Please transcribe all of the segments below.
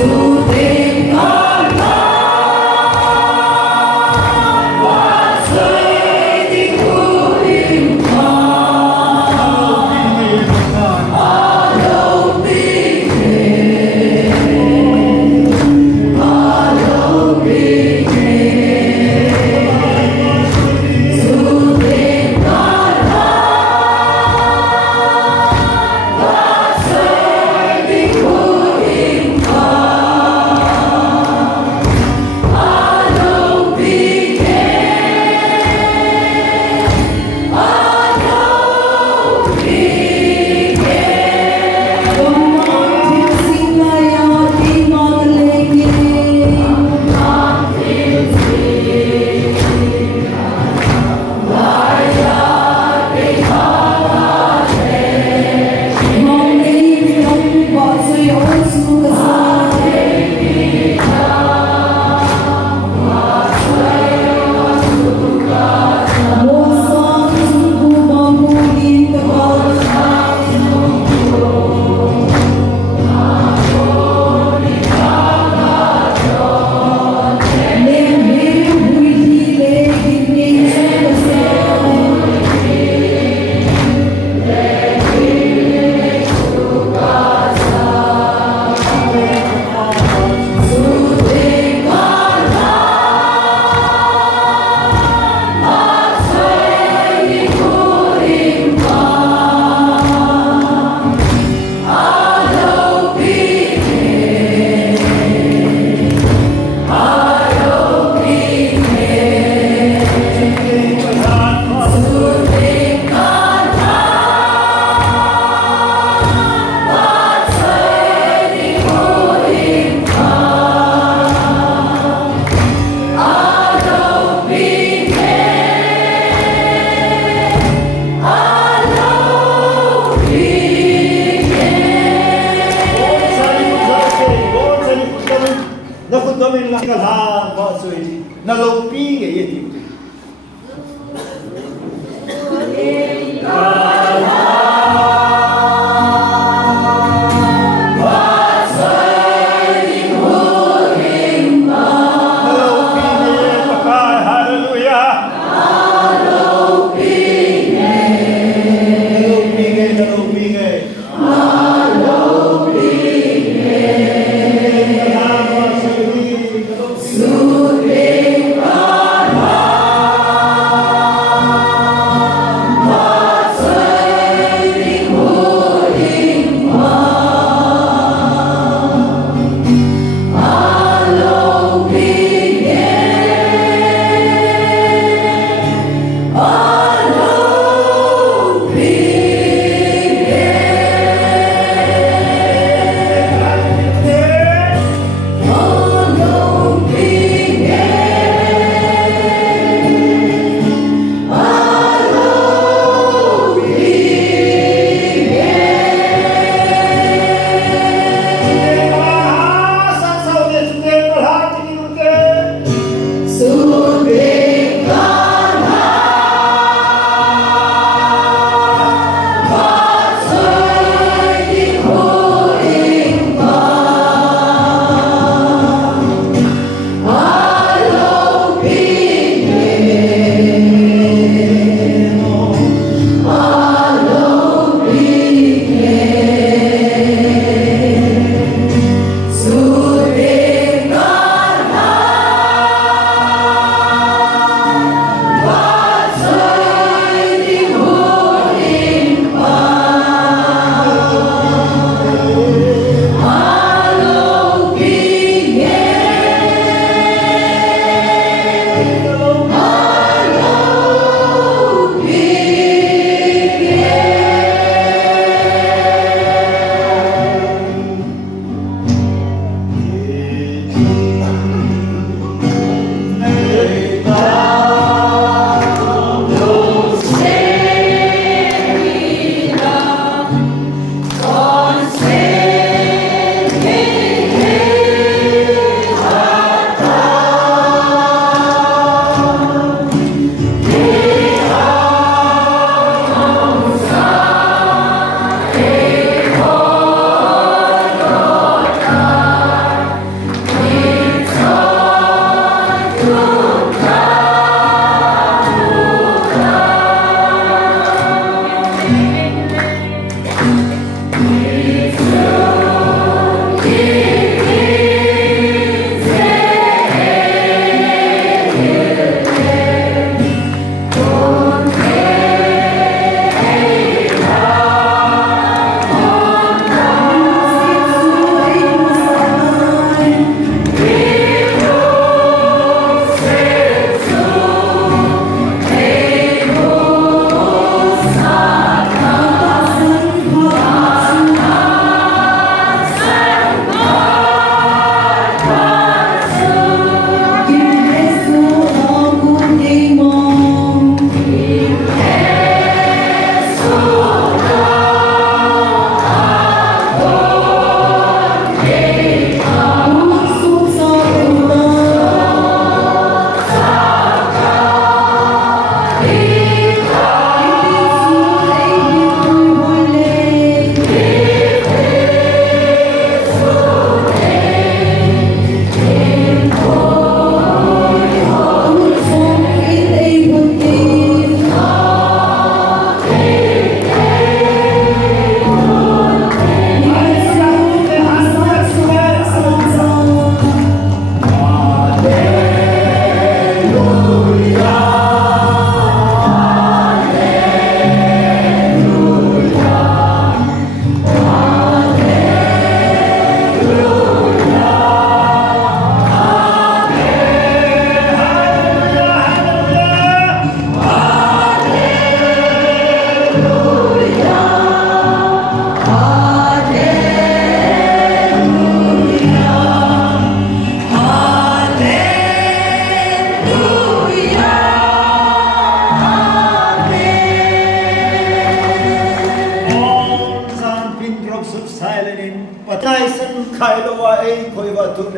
Supreme God.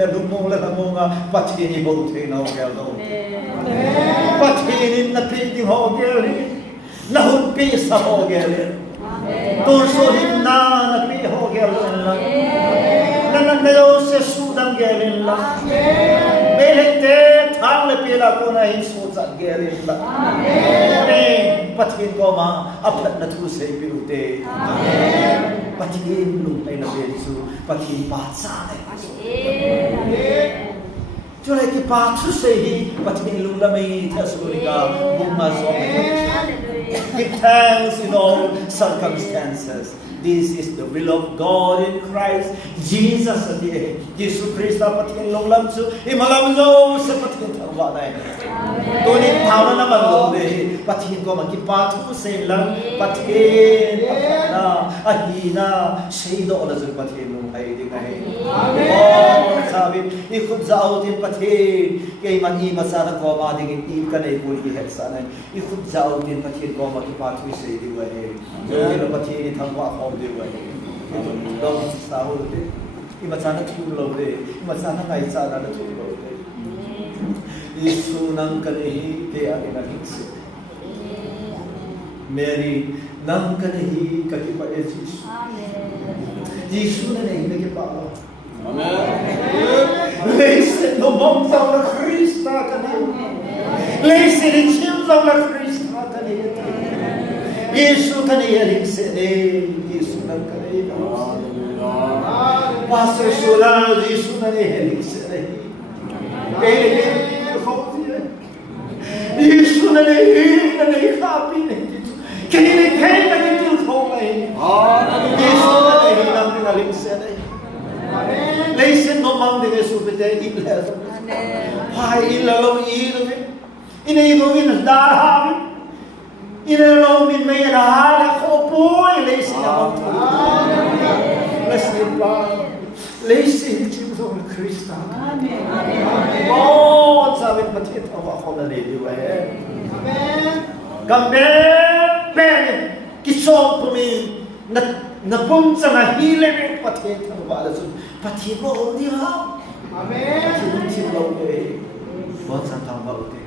le lu mo le la mo nga pathi ni ho the na ho gel do pathi ni na pi di ho gel ni na hun pi sa ho gel tu so hin na pi ho gel la na yo se su dam gel la me le te thang le pi la ko na hi so cha gel la amen pathi ko ma aphat na thu se pi lu te amen pathi lu ai na be su pathi pa cha cho lại cái ba thứ gì và thì luôn là mình theo sự đi cả buông mà so give thanks in all circumstances. This is the will of God in Christ Jesus. Jesus Christ là thiên long lâm su imalam zo sa thiên thằng vợ này tôi nên thảo nó nằm lòng để thiên có mà cái ba thứ gì lắm thiên na ahina xây đó là sự thiên long hay đi ngay oh sabi ikut zao tin thiên cái mà đi mà sao có mà đi cái cái này cũng đi hết sao này ikut zao tin thiên có mà cái ba thứ gì đi vậy rồi là thiên thằng vợ không đi vậy đâu sao được cái mà sao nó chịu lâu đấy mà sao nó ngày sao nó chịu lâu đấy Yesu nang kanihi te ake nakiksi Mary nang kanihi kakipa e Yesu Yesu na nahi nakipa Amen Leise no mong zao na Krista kanihi Leise rin siya zao na Krista kanihi Yesu kanihi alikse ne Yesu nang kanihi Pastor Solar Yesu na nahi alikse ne Yesu na nahi happy nahi kaya nahi kaya nahi til khong nahi Yesu na nahi nam din alikse nahi Leisen no mang din Yesu pite illa Pai illa lo ido min Ina ido min dar hamin Ina lo min may nahara ko po'y leisen na mang Leisen pa Leisen chimso na Krista Oh sabi patit ako na niliwa Amen Gambe Pene Kisong pumi Napunsa na hiling patit ang balasun Patit mo hindi ha Amen Patit mo hindi ha Buwan sa tang baute